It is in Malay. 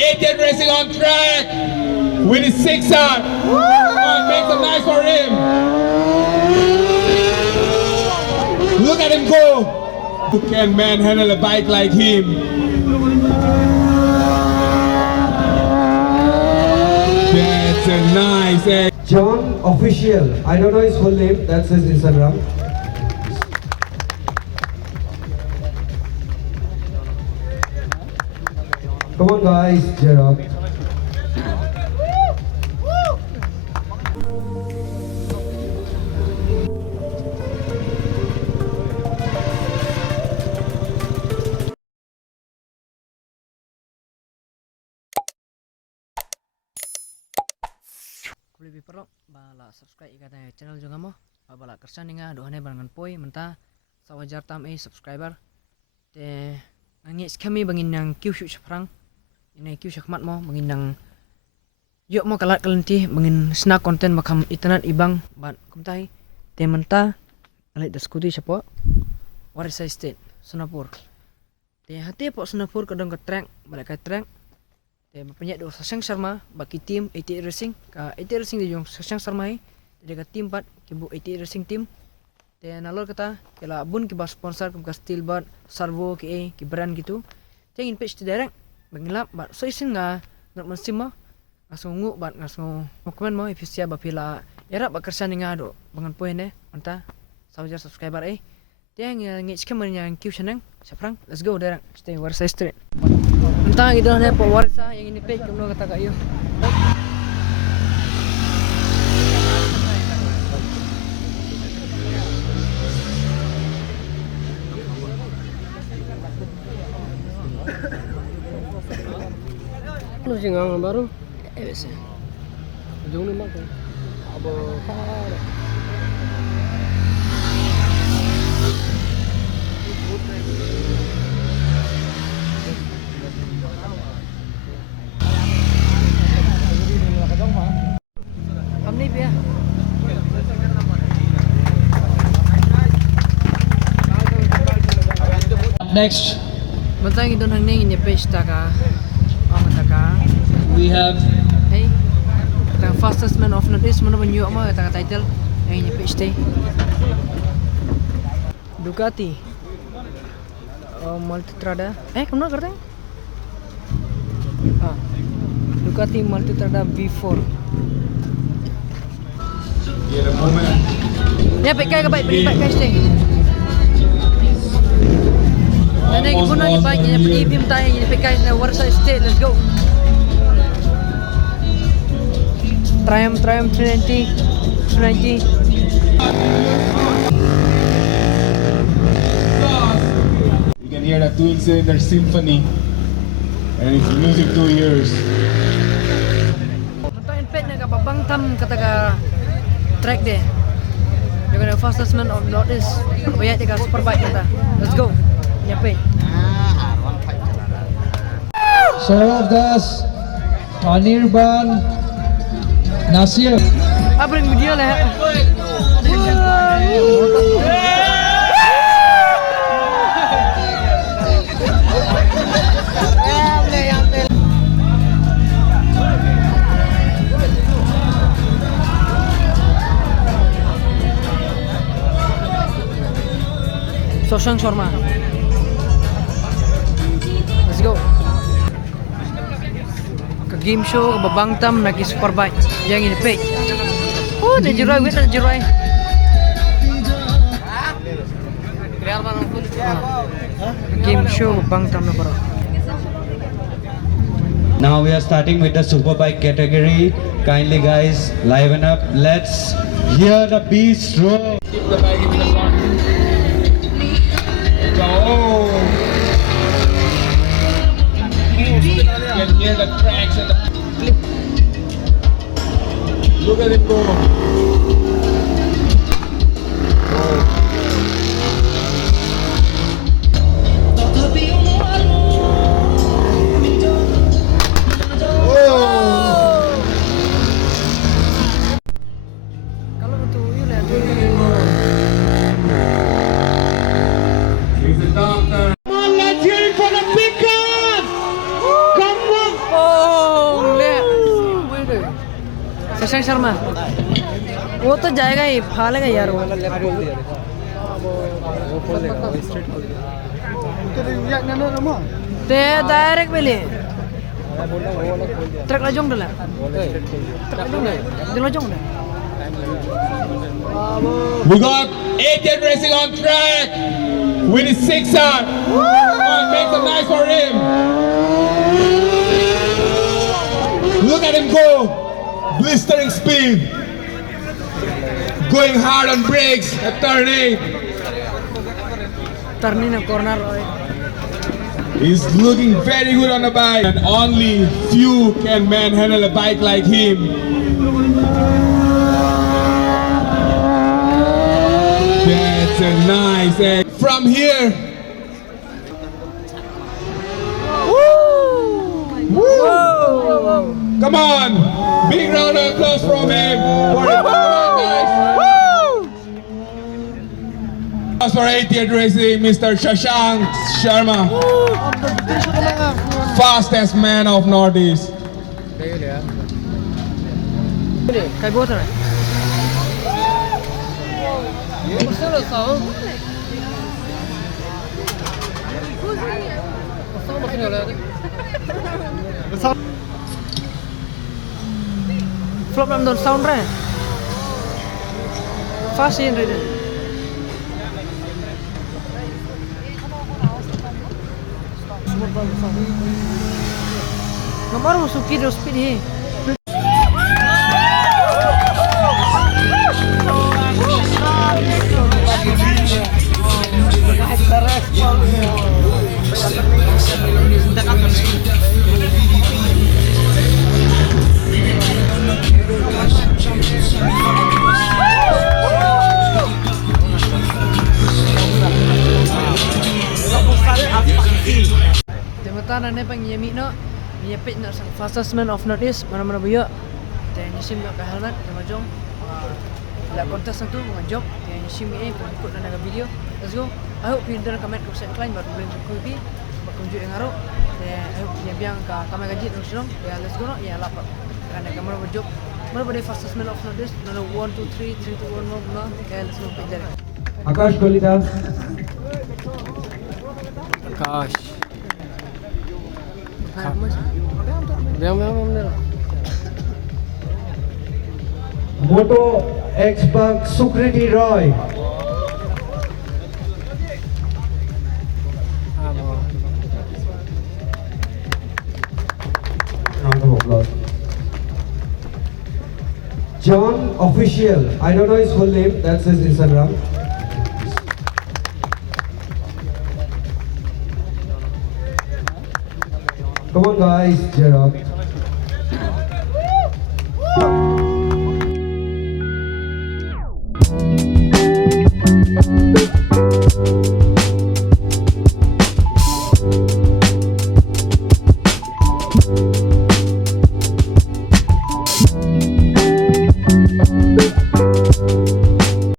18 racing on track with his sixer. Oh, make some nice for him. Look at him go. Who can manhandle a bike like him? That's a nice egg. John Official. I don't know his full name. That's his Instagram. Come on, guys. Cheer up. Lebih perlu bala subscribe ikat channel juga mo bala kersan ninga dohane bangan poi menta sawajar tam subscriber te angis kami bangin nang kiu shu frang ini kiu shakmat mo bangin nang yuk mo kalat kalenti bangin snack content makam internet ibang ban kumtai te menta alit diskuti siapa Warisa State Sonapur te hati po Sonapur kadang ke track mereka track te punya do sasang sarma baki team 80 racing ka 80 racing di jong sasang sarma jadi ka team pat ki bu 80 racing team te nalor kata kala bun ki ba sponsor kum ka steel bat servo ki brand gitu te in page direct bangila bat so isin nga nak mensima asungu bat ngaso komen mo ifisia ba pila era ba kersan nga do bangan poin anta sawajar subscriber te ngi skemmer yang kiu senang saprang let's go direct stay Warisa Street. Entah gitu nih Pak Warisa yang ini page kamu kata Kak Ioh. Lu singang baru? Biasa. Jauh nih mak. Abo kar. Next, Bantang itu nang ning ini page taka. Mataka. we have Hey. The fastest man of Northeast mana banyu ama kata title yang ini page teh. Ducati. Multistrada. Kamu nak kerja? Ducati Multistrada V4. get a moment. Ya, pakai ke baik guys teh. Dan lagi pun lagi baik yang pergi bim tay yang pakai na Warisa State. Let's go. Triumph 390. You can hear the twin cylinder symphony, and it's music to ears. Mentain pet na kapabang tam kataga track deh. You're the fastest man of Northeast. Bayar tiga Superbike kita. Let's go. Nyape. Serve das Anirban Nasir. Abring video lah. Sosang Sharma. Let's go. Ke game show ke babang tam lagi Superbike yang ini page. Oh, ada jeroy, wait ada jeroy. Game show babang tam na bro. Now we are starting with the Superbike category. Kindly guys, liven up. Let's hear the beast roar. Keep the bike in the front. Go! You can hear the cracks and the flip. Look at it go. Kalau untuk you lihat He's a doctor. Come on, let's hear it for the pickup! Come on! Shashank शर्मा वो तो जाएगा ही फालेगा यार वो ते डायरेक्ट बेले truck lajong dala We got 88 racing on track with his 6R. On, make some nice for him. Look at him go. Blistering speed. Going hard on brakes at turn 8. turning a corner He's looking very good on the bike. And only few can manhandle a bike like him. That's a nice egg. From here. Woo! Come on! Big round of applause from him. For him. Come on, guys. Applause for 80th Racing, Mr. Shashank Sharma. Fastest man of Northeast. kai bot rồi flop làm đồn sound ra fast in rồi đấy nomor musuki do speed hi Jematan ane pang yemi no nyepit nak sang fastest man of Northeast mana-mana buya te nyisim nak ke helmet sama jom la kontes tu ngajok te nyisim ikut nak video let's go I hope you enjoy comment ko set line baru boleh kupi bakunjuk yang aro te I hope dia biang ka kamera gaji terus dong ya let's go no ya lapar kan kamera berjok mana pada fastest man of Northeast no 1 2 3 3 2 1 no okay let's go picture Akash Kolita. Gosh Moto X-Bug Sukriti Roy. Round of applause. John Official. I don't know his full name. That's his Instagram. Come on, guys, cheer up.